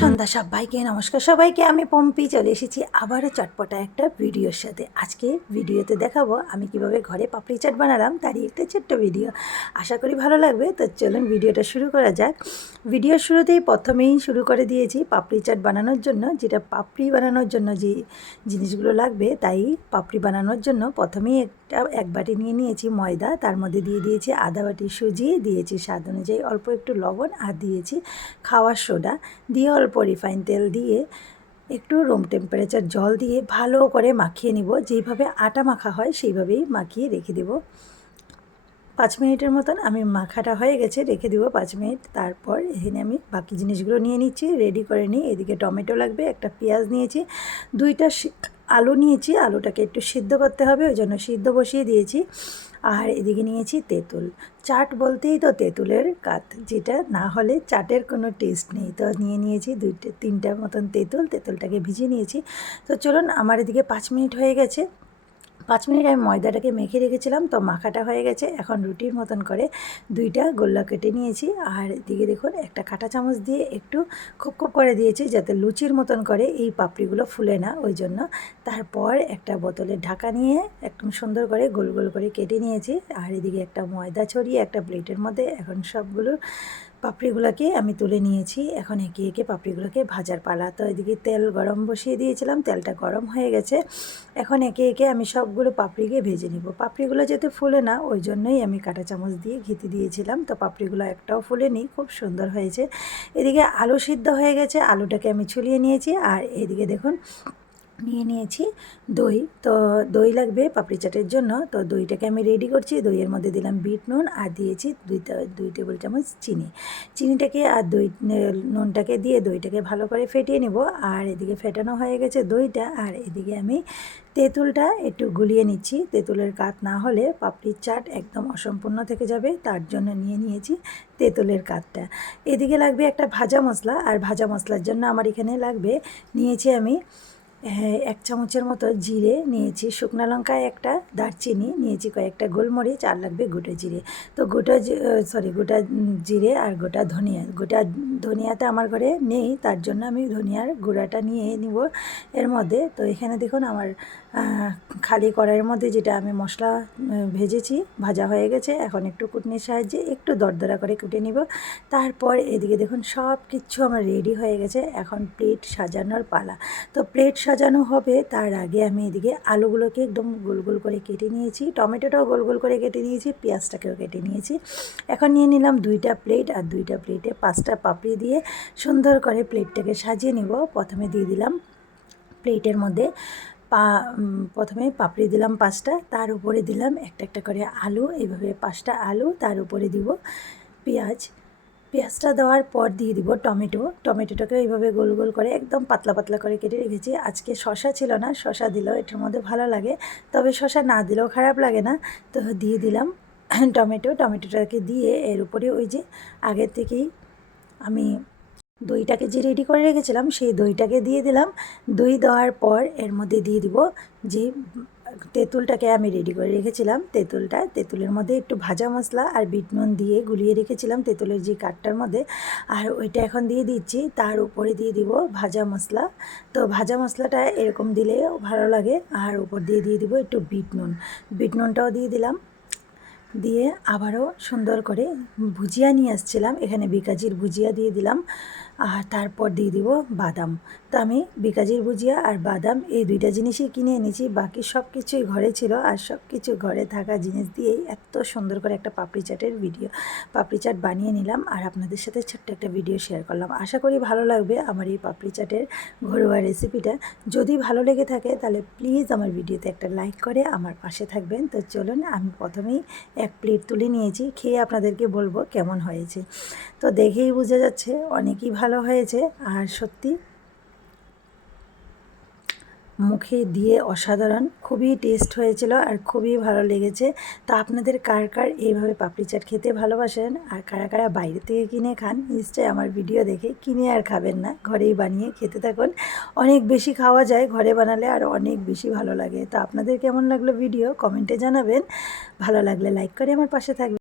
সন্ধ্যা সবাইকে, নমস্কার সবাইকে। আমি পম্পি, চলে এসেছি আবারও চটপটা একটা ভিডিওর সাথে। আজকে ভিডিওতে দেখাবো আমি কীভাবে ঘরে পাপড়ি চাট বানালাম, তারই একটা ছোট্ট ভিডিও। আশা করি ভালো লাগবে, তো চলুন ভিডিওটা শুরু করা যাক। ভিডিওর শুরুতেই প্রথমেই শুরু করে দিয়েছি পাপড়ি চাট বানানোর জন্য। যেটা পাপড়ি বানানোর জন্য যে জিনিসগুলো লাগবে, তাই পাপড়ি বানানোর জন্য প্রথমেই এক বাটি নিয়ে নিয়েছি ময়দা, তার মধ্যে দিয়ে দিয়েছি আধা বাটি সুজি, দিয়েছি স্বাদ অনুযায়ী অল্প একটু লবণ আর দিয়েছি খাওয়ার সোডা। দিয়ে অল্প রিফাইন তেল দিয়ে একটু রুম টেম্পারেচার জল দিয়ে ভালো করে মাখিয়ে নিব। যেইভাবে আটা মাখা হয়, সেইভাবেই মাখিয়ে রেখে দেব। পাঁচ মিনিটের মতন আমি মাখাটা হয়ে গেছে, রেখে দিব পাঁচ মিনিট। তারপর এখানে আমি বাকি জিনিসগুলো নিয়ে নিচ্ছি রেডি করে নিই এদিকে টমেটো লাগবে, একটা পেঁয়াজ নিয়েছি, দুইটা আলু নিয়েছি, আলুটাকে একটু সিদ্ধ করতে হবে, ওই জন্য সিদ্ধ বসিয়ে দিয়েছি। আর এদিকে নিয়েছি তেঁতুল। চাট বলতেই তো তেঁতুলের কাত, যেটা না হলে চাটের কোনো টেস্ট নেই। তো নিয়ে নিয়েছি দুইটা, তিনটার মতন তেঁতুল, তেঁতুলটাকে ভিজিয়ে নিয়েছি। তো চলুন, আমার এদিকে পাঁচ মিনিট হয়ে গেছে। পাঁচ মিনিট আমি ময়দাটাকে মেখে রেখেছিলাম, তো মাখাটা হয়ে গেছে। এখন রুটির মতন করে দুইটা গোল্লা কেটে নিয়েছি। আর এদিকে দেখুন, একটা কাঁটা চামচ দিয়ে একটু খুব খুব করে দিয়েছি যাতে লুচির মতন করে এই পাপড়িগুলো ফুলে না, ওই জন্য। তারপর একটা বোতলে ঢাকা নিয়ে একদম সুন্দর করে গোল গোল করে কেটে নিয়েছি। আর এদিকে একটা ময়দা ছড়িয়ে একটা প্লেটের মধ্যে এখন সবগুলো পাপড়িগুলোকে আমি তুলে নিয়েছি। এখন একে একে পাপড়িগুলোকে ভাজার পালা। তো এদিকে তেল গরম বসিয়ে দিয়েছিলাম, তেলটা গরম হয়ে গেছে। এখন একে একে আমি সবগুলো পাপড়িকে ভেজে নিব। পাপড়িগুলো যাতে ফুলে না, ওই জন্যই আমি কাঁটা চামচ দিয়ে ঘিতে দিয়েছিলাম। তো পাপড়িগুলো একটাও ফুলে নিই, খুব সুন্দর হয়েছে। এদিকে আলু সিদ্ধ হয়ে গেছে, আলুটাকে আমি ছুলিয়ে নিয়েছি। আর এদিকে দেখুন নিয়ে নিয়েছি দই। তো দই লাগবে পাপড়ি চাটের জন্য। তো দইটাকে আমি রেডি করছি। দইয়ের মধ্যে দিলাম বিট নুন আর দিয়েছি দুই দুই টেবিল চামচ চিনি। চিনিটাকে আর দই নুনটাকে দিয়ে দইটাকে ভালো করে ফেটিয়ে নেব। আর এদিকে ফেটানো হয়ে গেছে দইটা। আর এদিকে আমি তেঁতুলটা একটু গুলিয়ে নিচ্ছি। তেঁতুলের কাত না হলে পাপড়ির চাট একদম অসম্পূর্ণ থেকে যাবে। তার জন্য নিয়ে নিয়েছি তেঁতুলের কাতটা। এদিকে লাগবে একটা ভাজা মশলা আর ভাজা মশলার জন্য আমার এখানে লাগবে, নিয়েছি আমি এক চামচের মতো জিরে নিয়েছি। শুকনো লঙ্কা একটা, দারচিনি নিয়েছি, কয়েকটা গোলমরিচ আর লাগবে গোটা জিরে। তো গোটা সরি গোটা জিরে আর গোটা ধনিয়া। গোটা ধনিয়াটা আমার ঘরে নেই, তার জন্য আমি ধনিয়ার গুঁড়াটা নিয়ে নিব এর মধ্যে। তো এখানে দেখুন আমার খালি কড়াইয়ের মধ্যে যেটা আমি মশলা ভেজেছি, ভাজা হয়ে গেছে। এখন একটু কুটনির সাহায্যে একটু দরদরা করে কুটে নিব। তারপর এদিকে দেখুন সব কিছু আমার রেডি হয়ে গেছে। এখন প্লেট সাজানোর পালা। তো প্লেট সাজানো হবে, তার আগে আমি এদিকে আলুগুলোকে একদম গোল গোল করে কেটে নিয়েছি। টমেটোটাও গোল গোল করে কেটে নিয়েছি, পেঁয়াজটাকেও কেটে নিয়েছি। এখন নিয়ে নিলাম দুইটা প্লেট আর দুইটা প্লেটে পাঁচটা পাপড়ি দিয়ে সুন্দর করে প্লেটটাকে সাজিয়ে নিব। প্রথমে দিয়ে দিলাম প্লেটের মধ্যে পা প্রথমে পাপড়ি দিলাম পাঁচটা, তার উপরে দিলাম একটা একটা করে আলু, এইভাবে পাঁচটা আলু, তার উপরে দিব পেঁয়াজ। পেঁয়াজটা দেওয়ার পর দিয়ে দিব টমেটো। টমেটোটাকে এইভাবে গোল গোল করে একদম পাতলা পাতলা করে কেটে রেখেছি। আজকে শশা ছিল না শশা দিলেও এটার মধ্যে ভালো লাগে। তবে শশা না দিলেও খারাপ লাগে না। তো দিয়ে দিলাম টমেটো। টমেটোটাকে দিয়ে এর উপরে ওই যে আগের থেকেই আমি দইটাকে যে রেডি করে রেখেছিলাম, সেই দইটাকে দিয়ে দিলাম। দই দেওয়ার পর এর মধ্যে দিয়ে দিব যে তেঁতুলটাকে আমি রেডি করে রেখেছিলাম। তেঁতুলটা, তেঁতুলের মধ্যে একটু ভাজা মশলা আর বিট নুন দিয়ে গুলিয়ে রেখেছিলাম তেঁতুলের যে কাঠটার মধ্যে। আর ওইটা এখন দিয়ে দিচ্ছি, তার উপরে দিয়ে দিব ভাজা মশলা। তো ভাজা মশলাটা এরকম দিলে ভালো লাগে, আর উপর দিয়ে দিয়ে দিব একটু বিট নুন বিট নুনটাও দিয়ে দিলাম। দিয়ে আবারও সুন্দর করে ভুজিয়া নিয়ে আসছিলাম, এখানে বিকাজির ভুজিয়া দিয়ে দিলাম। আর তারপর দিয়ে দিব বাদাম। তো আমি বিকাজির ভুজিয়া আর বাদাম এই দুইটা জিনিসই কিনে এনেছি। বাকি সব কিছুই ঘরে ছিল আর সব কিছু ঘরে থাকা জিনিস দিয়েই এত সুন্দর করে একটা পাপড়ি চাটের ভিডিও পাপড়ি চাট বানিয়ে নিলাম আর আপনাদের সাথে ছোট্ট একটা ভিডিও শেয়ার করলাম। আশা করি ভালো লাগবে আমার এই পাপড়ি চাটের ঘরোয়া রেসিপিটা যদি ভালো লেগে থাকে তাহলে প্লিজ আমার ভিডিওতে একটা লাইক করে আমার পাশে থাকবেন। তো চলুন আমি প্রথমেই এক প্লেট তুলে নিয়েছি। খেয়ে আপনাদেরকে বলব কেমন হয়েছে। তো দেখেই বোঝা যাচ্ছে অনেকই ভালো হয়েছে, আর সত্যি মুখে দিয়ে অসাধারণ, খুবই টেস্ট হয়েছিল আর খুবই ভালো লেগেছে। তা আপনাদের কার কার এইভাবে পাপড়ি চাট খেতে ভালোবাসেন? আর কারা কারা বাইরে থেকে কিনে খান? নিশ্চয়ই আমার ভিডিও দেখে কিনে আর খাবেন না। ঘরেই বানিয়ে খেতে থাকুন। অনেক বেশি খাওয়া যায় ঘরে বানালে আর অনেক বেশি ভালো লাগে। তা আপনাদের কেমন লাগল ভিডিও কমেন্টে জানাবেন। ভালো লাগলে লাইক করে আমার পাশে থাকবেন।